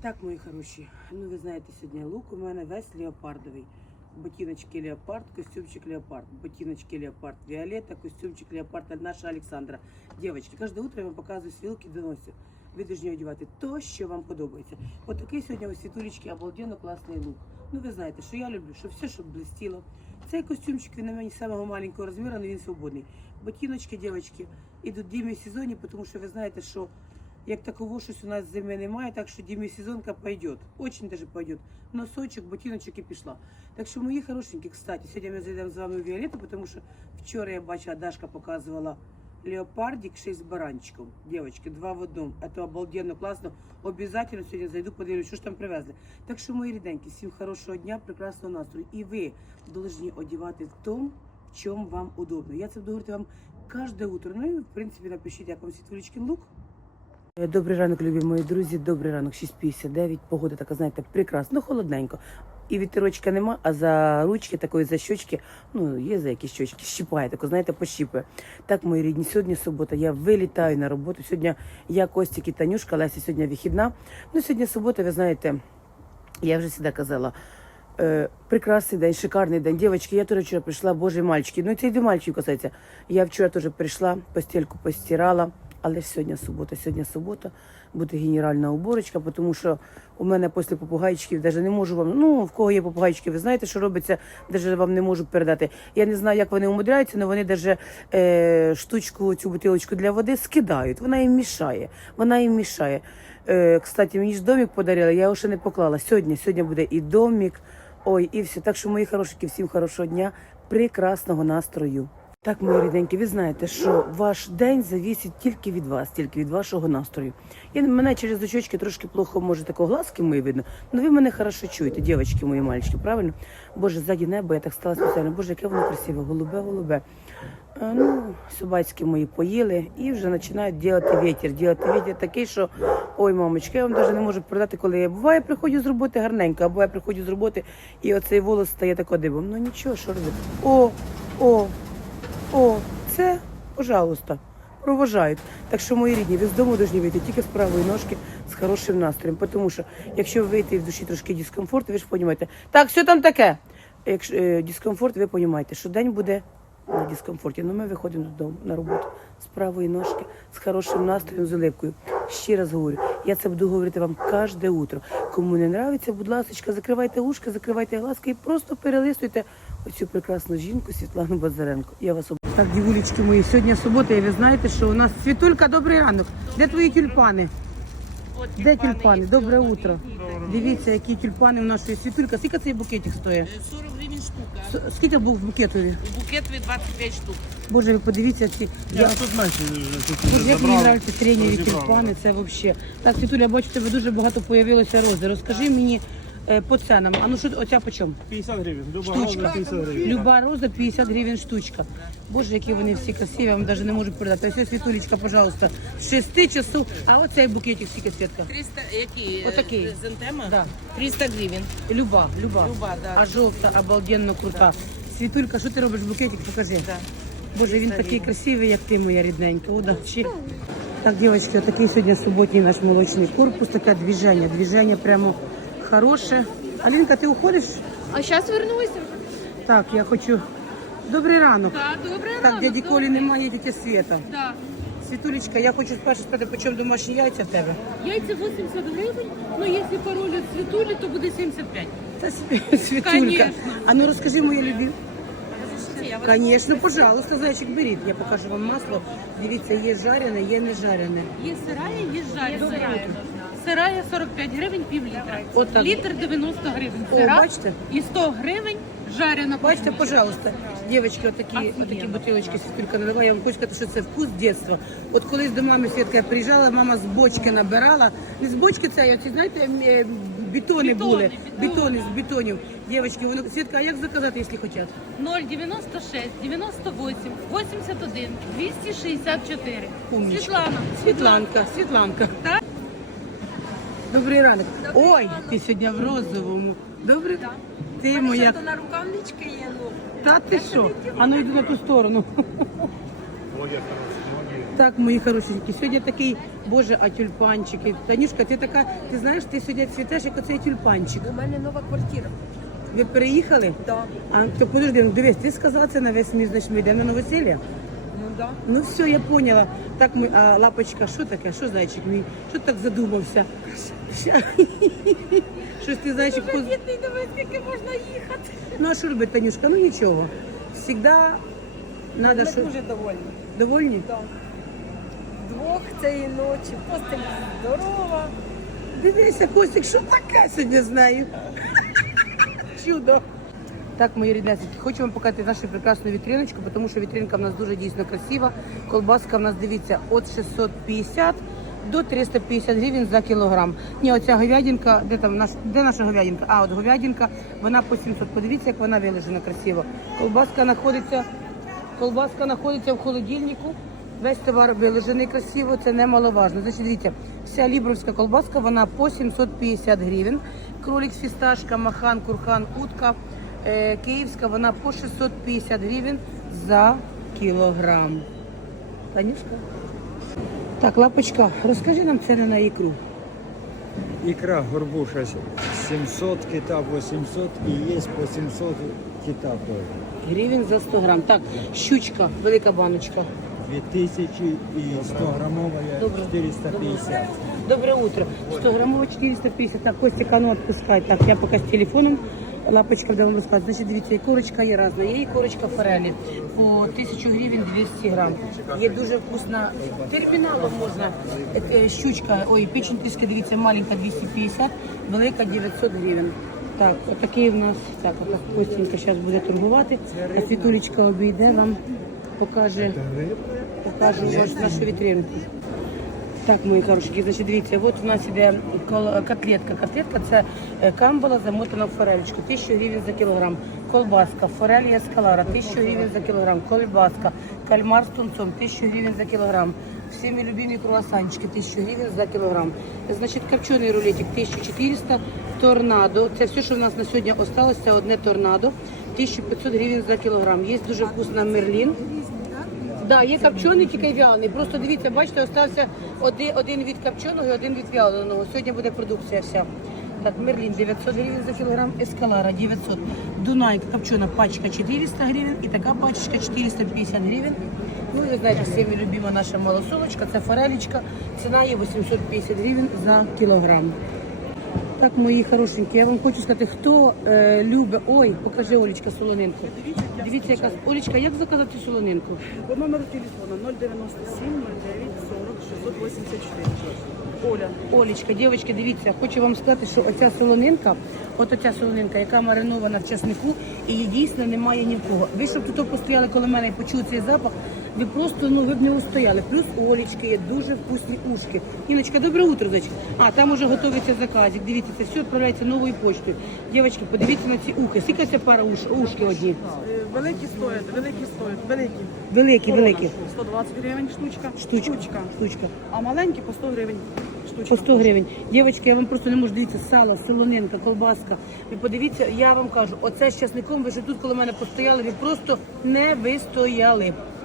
Так, мої хороші, ну ви знаєте, сьогодні лук у мене весь леопардовий. Ботиночки леопард, костюмчик леопард. Ботиночки леопард Виолетта, костюмчик леопард наша Александра. Девочки, кожне утро я вам показую свілки доносів. Ви повинні одягати то, що вам подобається. От такий сьогодні у світулечки обалденно класний лук. Ну ви знаєте, що я люблю, щоб все, щоб блистіло. Цей костюмчик він на мені самого маленького розміру, але він свободний. Ботиночки, дівчатки, ідуть дімі сезоні, тому що ви знаєте, що як таково щось у нас зими немає, так що демісезонка пойдет. Очень даже пойдет. Носочок, ботиночок і пішла. Так що, мої хорошенькі, кстати, сьогодні ми зайдемо з вами у Віолетту, тому що вчора я бачила, Дашка показувала леопардик ще з баранчиком. Дівчатки, два в одному. Це обалденно класно. Обязательно сьогодні зайду, подивлюсь, що ж там привезли. Так що, мої ріденькі, всім хорошого дня, прекрасного настрою. І ви повинні одягати в тому, в чому вам удобно. Я це буду говорити вам кожне утро. Ну і в принципі напишіть, як вам світулечкин лук. Е, Добрий ранок, любі мої друзі. Добрий ранок, 6.59. Погода така, знаєте, прекрасна, ну холодненько. І вітерочка нема, а за ручки такої за щочки, ну є за якісь щочки, щіпає, тако, знаєте, пощіпує. Так, мої рідні, сьогодні субота, я вилітаю на роботу. Сьогодні я Костік і Танюшка, Леся сьогодні вихідна. Ну, сьогодні субота, ви знаєте, я вже завжди казала. Е, прекрасний день, шикарний день. Дівчатки, я теж вчора прийшла, боже мальчики. Ну, це й до мальчиків касається. Я вчора теж прийшла, постельку постирала, але ж сьогодні субота. Сьогодні субота, буде генеральна уборочка, тому що у мене після попугайчиків навіть не можу вам. Ну, в кого є попугайчики, ви знаєте, що робиться, навіть вам не можу передати. Я не знаю, як вони умудряються, але вони навіть е, штучку, цю бутилочку для води скидають. Вона їм мішає. Вона їм мішає. Е, кстати, мені ж домик подарили, я його ще не поклала. Сьогодні, сьогодні буде і домик. Ой, і все. Так що, мої хорошики, всім хорошого дня, прекрасного настрою. Так, мої рідненькі, ви знаєте, що ваш день завісить тільки від вас, тільки від вашого настрою. Я мене через очочки трошки плохо, може, такого глазки мої видно, але ви мене хорошо чуєте, дівчатки мої мальчики, правильно? Боже, ззаді небо, я так стала спеціально. Боже, яке воно красиве, голубе, голубе. Е, Ну, собацькі мої поїли і вже починають робити вітер. Робити вітер такий, що ой, мамочка, я вам навіть не можу передати, коли я буває, приходжу з роботи гарненько, або я приходжу з роботи і оцей волос стає тако дибом. Ну нічого, що робити? О, о, о, це, пожалуйста, проважають. Так що, мої рідні, ви з дому повинні вийти тільки з правої ножки з хорошим настроєм. Тому що якщо ви вийти в душі трошки дискомфорт, ви ж розумієте, так, що там таке? Якщо е, дискомфорт, ви розумієте, що день буде на дискомфорті. Ну ми виходимо додому на роботу з правої ножки, з хорошим настроєм, з улипкою. Ще раз говорю, я це буду говорити вам кожне утро. Кому не нравиться, будь ласка, закривайте ушки, закривайте глазки і просто перелистуйте оцю прекрасну жінку Світлану Базаренко. Я вас об... Так, дівулечки мої, сьогодні субота, і ви знаєте, що у нас Світулька, добрий ранок. Де твої тюльпани? Де тюльпани? Добре утро. Дивіться, які тюльпани у нашої Світулька. Скільки цей букетик стоїть? Е, 40 гривень штука. С- Скільки був в букетові? У букетові 25 штук. Боже, ви подивіться, ці Я тут менше тут Боже, як мені нравляться тренері тюльпани, це взагалі. Так, Світуля, я бачу, тебе дуже багато появилося рози. Розкажи мені е, по ценам. А ну що оця по чому? 50 гривень. Люба Штучка. роза 50 гривень. Люба роза 50 гривень штучка. Боже, які вони всі красиві, я вам навіть не можу передати. Ось Світулечка, пожалуйста, з 6 часов. А оцей букетик скільки Світка? 300, які? е, Отакий. Зентема? Да. 300 гривень. Люба, люба. Люба, да. А жовта, обалденно крута. Світулька, що ти робиш букетик? Покажи. Да. Боже, він такий красивий, як ти, моя рідненька. Удачі. Так, дівчатки, отакий сьогодні суботній наш молочний корпус, таке движення. Движення прямо хороше. Алінка, ти уходиш? А зараз вернуся. Так, я хочу. Добрий ранок. Так, добре. Так, дяді Колі немає, дядя Света. Да. Світулечка, я хочу спершу спитати, по чому домашні яйця в тебе? Яйця 80 гривень, ну якщо пароль від світулі, то буде 75. Та Світулька. Конечно. А ну розкажи, моя любі. Конечно, пожалуйста, зайчик, беріть. Я покажу вам масло. Дивіться, є жарене, є не жарене. Є сирая, є жарена. Сирая 45 гривень, пів літра. От так. Літр 90 гривень. О, Сира бачите? І 100 гривень жарена. Бачите, пожалуйста, дівчатки, отакі, Офігенно. отакі бутилочки світулька наливає. Я вам хочу сказати, що це вкус дитинства. От колись до мами Світка приїжджала, мама з бочки набирала. Не з бочки це, оці, знаєте, е, бетони Бетони, були. бетони. Бетони з бетонів. Дівчатки, воно Світка, а як заказати, якщо хочуть? 096 98 81 264. Умничка. Світлана. Світланка, Світланка. Так? Добрий ранок. Ой, ти сьогодні в розовому. Добрий? Ти моя. на рукавнички є, ну. Та ти що? А ну йду на ту сторону. Так, мої хорошенькі, сьогодні такий, боже, а тюльпанчики. Танюшка, ти така, ти знаєш, ти сьогодні цвітеш, як оцей тюльпанчик. У мене нова квартира. Ви переїхали? Да. А то подожди, ну дивись, ти сказала це на весь міст, значить ми йдемо на новосілля. Ну да. Ну все, я поняла. Так ми, а лапочка, що таке? Що зайчик мій? Що ти так задумався? Ща. Щось ти зайчик поз... Бідний, дивись, скільки можна їхати. Ну а що робити, Танюшка? Ну нічого. Всегда надо, Ми що... дуже довольні. Довольні? Да. Двох цієї ночі, постель здорова. Дивися, Костик, що таке сьогодні з нею? Чудо. Так, мої ріднесенькі, хочу вам показати нашу прекрасну вітриночку, тому що вітринка в нас дуже дійсно красива. Колбаска в нас, дивіться, від 650 до 350 гривень за кілограм. Ні, оця говядинка, де там наш, де наша говядинка? А, от говядинка, вона по 700. Подивіться, як вона вилежена красиво. Колбаска знаходиться, колбаска знаходиться в холодильнику. Весь товар вилежений красиво, це немаловажно. Значить, дивіться, вся лібровська колбаска, вона по 750 гривень. Кролик фісташка, махан, курхан, утка. Е, Київська, вона по 650 гривень за кілограм. Танюшка? Так, лапочка, розкажи нам ціни на ікру. Икра горбуша 700, кита 800 и есть по 700 кита тоже. Гривень за 100 грам. Так, щучка, велика баночка. 2000 и 100 граммовая Доброе. 450. Доброе утро. 100 граммово 450. Так, Костик, а ну отпускай. Так, я пока з телефоном. Лапочка вам розказувати. Значить, дивіться, і курочка є різна. Є і курочка форелі по 1000 гривень 200 грам. Є дуже вкусна, терміналом можна. Е, е, Щучка, ой, печень дивіться, маленька 250, велика 900 гривень. Так, отакий в нас, так, отак Костенька зараз буде торгувати. А Світулечка обійде вам, покаже, покаже нашу вітринку. Так, мої хороші, значить, дивіться, от у нас іде котлетка. Котлетка це е, камбала замотана в форелечку, 1000 гривень за кілограм. Колбаска, форель ескалара, 1000 гривень за кілограм. Колбаска, кальмар з тунцом, 1000 гривень за кілограм. Всіми любимі круасанчики, 1000 гривень за кілограм. Значить, копчений рулетик 1400, торнадо. Це все, що в нас на сьогодні осталось, одне торнадо. 1500 гривень за кілограм. Є дуже вкусна мерлін. Да, є копчений, тільки вялений. Просто дивіться, бачите, остався один, один від копченого і один від вяленого. Сьогодні буде продукція вся. Так, Мерлін 900 гривень за кілограм, ескалара 900. Дунайка копчена пачка 400 гривень і така пачечка 450 гривень. Ну, ви знаєте, всіми любима наша малосолочка, це форелечка. Ціна є 850 гривень за кілограм. Так, мої хорошенькі, я вам хочу сказати, хто е, любить. Ой, покажи Олечка солонинку. Дивіться, яка Олічка, як заказати солонинку? По номеру телефона 097 09 40 684. Оля. Олечка, дівчатки, дивіться, хочу вам сказати, що оця солонинка, от оця солонинка, яка маринована в часнику, і її дійсно немає ні в кого. Ви щоб тут постояли коло мене і почули цей запах, ви просто ну ви б не устояли. Плюс у Олечки є дуже вкусні ушки. Іночка, добре утро, зайчик. А там уже готується заказик. Дивіться, це все відправляється новою поштою. Дівчатки, подивіться на ці ухи. Скільки це пара уш, ушки одні? Великі стоять, великі стоять, великі. Великі, великі. 120 гривень штучка. Штучка. Штучка. Штучка. А маленькі по 100 гривень. Штучка. По 100 гривень. Дівчатки, я вам просто не можу дивитися сало, солонинка, колбаска. Ви подивіться, я вам кажу, оце з часником, ви ж тут коли мене постояли, ви просто не вистояли.